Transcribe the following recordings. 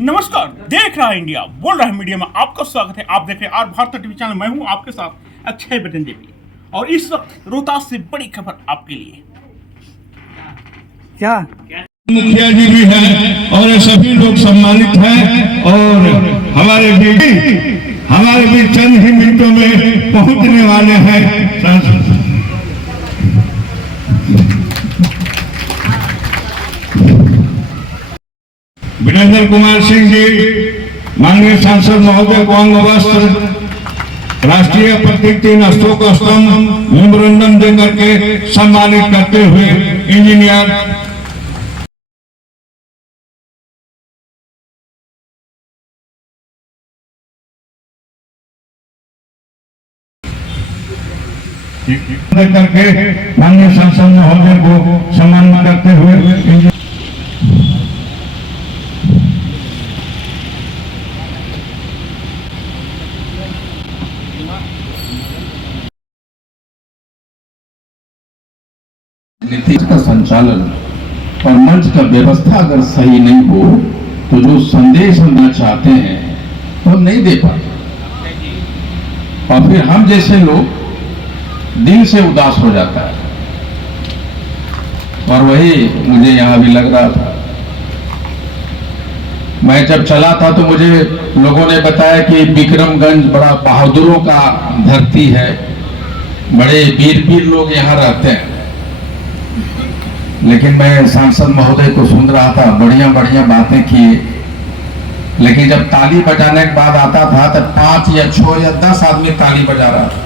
नमस्कार, देख रहा है इंडिया बोल रहा है मीडिया में आपका स्वागत है। आप देख रहे हैं आर भारत टीवी चैनल। मैं हूं आपके साथ अक्षय बटन देवी और इस वक्त रोहतास से बड़ी खबर आपके लिए। क्या मुखिया जी भी हैं और ये सभी लोग सम्मानित हैं और हमारे बीच चंद ही मिनटों में पहुंचने वाले हैं। वीरेंद्र कुमार सिंह जी माननीय सांसद महोदय को अंग वस्त्र राष्ट्रीय प्रतीक 3 अशोक स्तंभ मेमोरेंडम देकर के सम्मानित करते हुए इंजीनियर करके माननीय सांसद महोदय को सम्मानित करते हुए नीति का संचालन और मंच का व्यवस्था अगर सही नहीं हो तो जो संदेश हम देना चाहते हैं तो हम नहीं दे पाते और फिर हम जैसे लोग दिल से उदास हो जाता है। और वही मुझे यहां भी लग रहा था। मैं जब चला था तो मुझे लोगों ने बताया कि विक्रमगंज बड़ा बहादुरों का धरती है, बड़े वीर लोग यहां रहते हैं। लेकिन मैं सांसद महोदय को सुन रहा था, बढ़िया बातें किए, लेकिन जब ताली बजाने के बाद आता था तो 5 या 6 या 10 आदमी ताली बजा रहा था।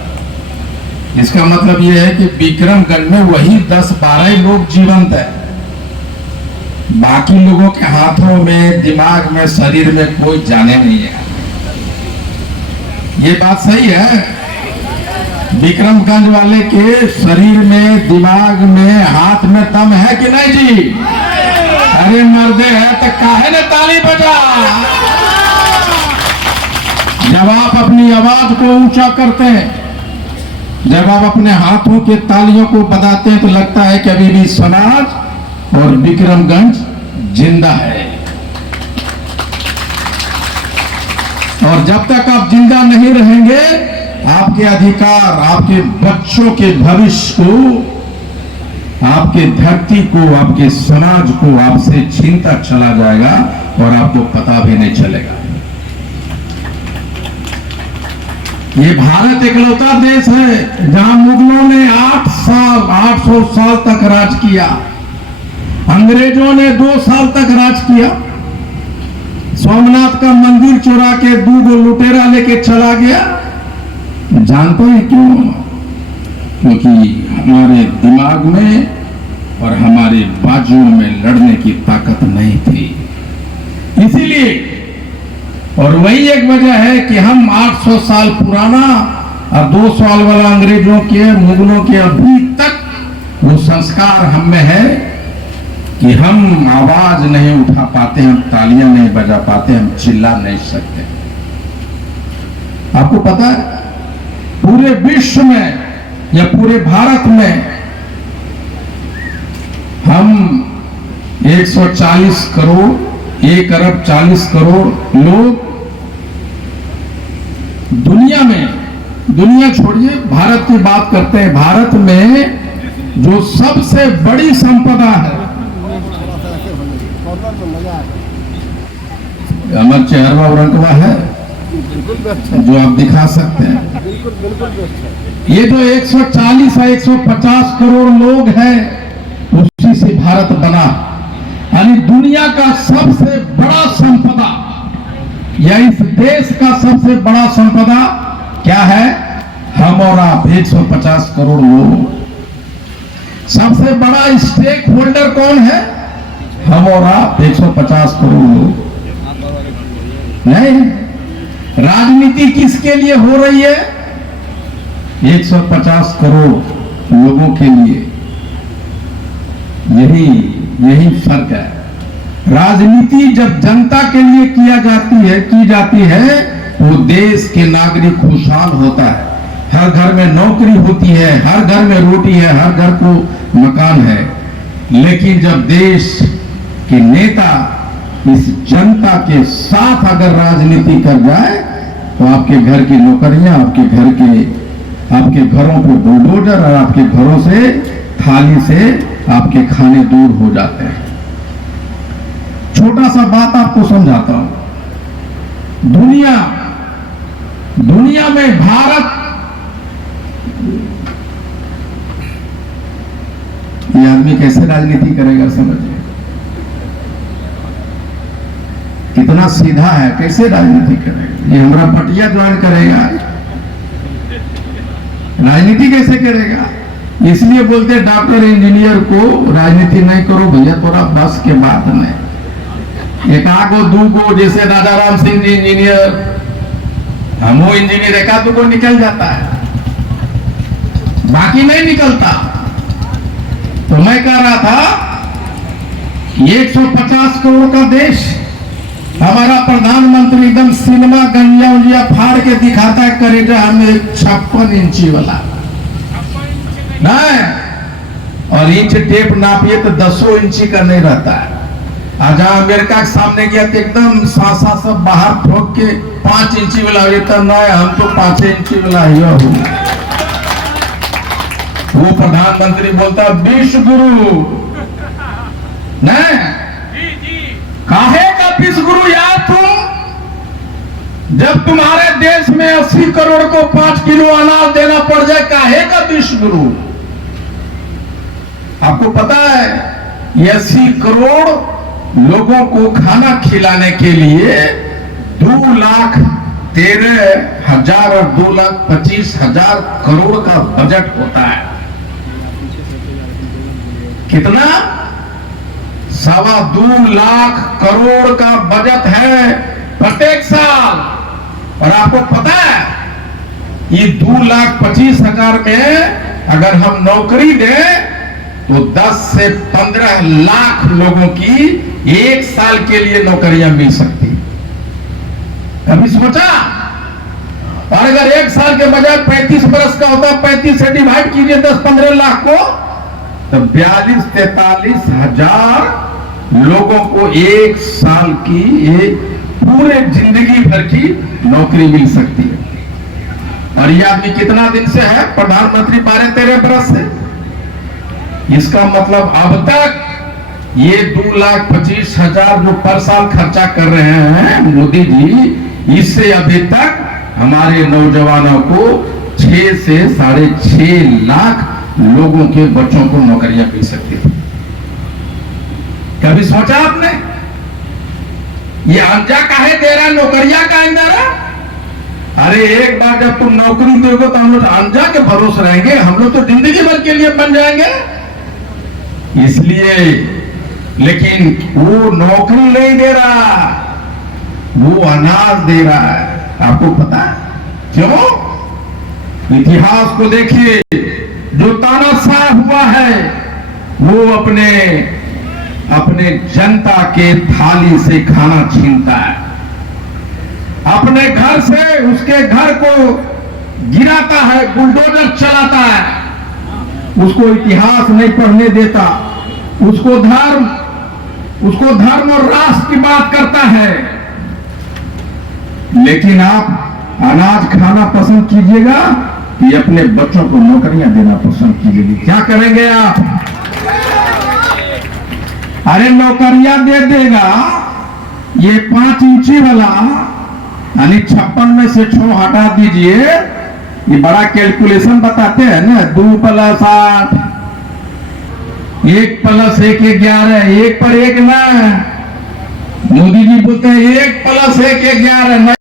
इसका मतलब यह है कि विक्रमगंज में वही 10-12 लोग जीवंत है, बाकी लोगों के हाथों में, दिमाग में, शरीर में कोई जाने नहीं है। ये बात सही है। विक्रमगंज वाले के शरीर में, दिमाग में, हाथ में दम है कि नहीं जी? अरे मर्दे है तो काहे ने ताली बजा? जब आप अपनी आवाज को ऊंचा करते हैं, जब आप अपने हाथों के तालियों को बजाते हैं तो लगता है कि अभी भी समाज और विक्रमगंज जिंदा है। और जब तक आप जिंदा नहीं रहेंगे, आपके अधिकार, आपके बच्चों के भविष्य को, आपके धरती को, आपके समाज को आपसे छीनता चला जाएगा और आपको पता भी नहीं चलेगा। ये भारत इकलौता देश है जहां मुगलों ने 800 साल तक राज किया, अंग्रेजों ने 2 साल तक राज किया। सोमनाथ का मंदिर चुरा के 2 लुटेरा लेके चला गया। जानते हैं क्यों? क्योंकि हमारे दिमाग में और हमारे बाजुओं में लड़ने की ताकत नहीं थी, इसीलिए। और वही एक वजह है कि हम 800 साल पुराना और 2 साल वाला अंग्रेजों के, मुगलों के अभी तक वो संस्कार हम में है कि हम आवाज नहीं उठा पाते, हम तालियां नहीं बजा पाते, हम चिल्ला नहीं सकते। आपको पता है पूरे विश्व में या पूरे भारत में हम 140 करोड़, 1 अरब 40 करोड़ लोग दुनिया छोड़िए, भारत की बात करते हैं। भारत में जो सबसे बड़ी संपदा है, अमर चेहरवा रंगवा है जो आप दिखा सकते हैं। ये जो 140 या 150 करोड़ लोग हैं, उसी से भारत बना। यानी दुनिया का सबसे बड़ा संपदा या इस देश का सबसे बड़ा संपदा क्या है? हम और आप 150 करोड़ लोग। सबसे बड़ा स्टेक होल्डर कौन है? हम और आप 150 करोड़ लोग। नहीं, राजनीति किसके लिए हो रही है? 150 करोड़ लोगों के लिए। यही फर्क है। राजनीति जब जनता के लिए की जाती है वो देश के नागरिक खुशहाल होता है। हर घर में नौकरी होती है, हर घर में रोटी है, हर घर को मकान है। लेकिन जब देश के नेता इस जनता के साथ अगर राजनीति कर जाए तो आपके घर की नौकरियां, आपके घरों पे बुलडोजर और आपके घरों से थाली से आपके खाने दूर हो जाते हैं। छोटा सा बात आपको समझाता हूं। दुनिया में भारत, ये आदमी कैसे राजनीति करेगा समझिए, कितना सीधा है, कैसे राजनीति करेगा। ये हमारा पटिया ज्वाइन करेगा, राजनीति कैसे करेगा। इसलिए बोलते हैं डॉक्टर इंजीनियर को राजनीति नहीं करो भैया, थोड़ा बस के बात में एक आगो दूगो, जैसे राजाराम सिंह जी इंजीनियर, हम वो इंजीनियर एक दूगो निकल जाता है, बाकी नहीं निकलता। तो मैं कह रहा था 150 करोड़ का देश, हमारा प्रधानमंत्री एकदम सिनेमा गंजिया उंजिया फाड़ के दिखाता है करेगा हमें 56 इंची वाला नहीं, और इंच टेप नापिए तो 10 इंची का नहीं रहता है। आज अमेरिका के सामने गया तो एकदम सासा सब बाहर ठोक के 5 इंची वाला रहता नहीं, हम तो 5 इंची वाला ही हूं। वो प्रधानमंत्री बोलता 20 गुरु नहीं, काहे का 20 गुरु यार तुम, जब तुम्हारे देश में 80 करोड़ को 5 किलो अनाज देना पड़ जाए, काहे का 20 गुरु। आपको पता है 80 करोड़ लोगों को खाना खिलाने के लिए 2,13,000 और 2,25,000 करोड़ का बजट होता है। कितना? 2.25 लाख करोड़ का बजट है प्रत्येक साल। और आपको पता है ये 2,25,000 में अगर हम नौकरी दें तो 10 से 15 लाख लोगों की एक साल के लिए नौकरियां मिल सकती। कभी सोचा? और अगर एक साल के बजाय 35 बरस का होता, 35 से डिवाइड कीजिए 10-15 लाख को, तो 42-43 हजार लोगों को एक साल की, एक पूरे जिंदगी भर की नौकरी मिल सकती है। और यह आदमी कितना दिन से है प्रधानमंत्री? 12-13 बरस से। इसका मतलब अब तक ये 2,25,000 जो पर साल खर्चा कर रहे हैं मोदी जी, इससे अभी तक हमारे नौजवानों को 6 से 6.5 लाख लोगों के बच्चों को नौकरियां मिल सकती थी। कभी सोचा आपने? ये अंजा काहे दे रहा, नौकरियां काहे दे रहा? अरे एक बार जब तुम नौकरी दोगे तो हम लोग अंजा के भरोसे रहेंगे, हम लोग तो जिंदगी भर के लिए बन जाएंगे। इसलिए, लेकिन वो नौकरी नहीं दे रहा, वो अनाज दे रहा है। आपको पता है क्यों? इतिहास को देखिए, जो तानाशाह हुआ है वो अपने जनता के थाली से खाना छीनता है, अपने घर से उसके घर को गिराता है, बुलडोजर चलाता है, उसको इतिहास नहीं पढ़ने देता, उसको धर्म और राष्ट्र की बात करता है। लेकिन आप अनाज खाना पसंद कीजिएगा कि अपने बच्चों को नौकरियां देना पसंद कीजिएगी? क्या करेंगे आप? अरे नौकरियां दे देगा, ये 5 इंची वाला यानी 56 में से 6 हटा दीजिए, ये बड़ा कैलकुलेशन बताते हैं ना, 2 + 8, 1 + 1 11, 1 पर 1 ना, मोदी जी बोलते हैं 1 + 1 11 ना।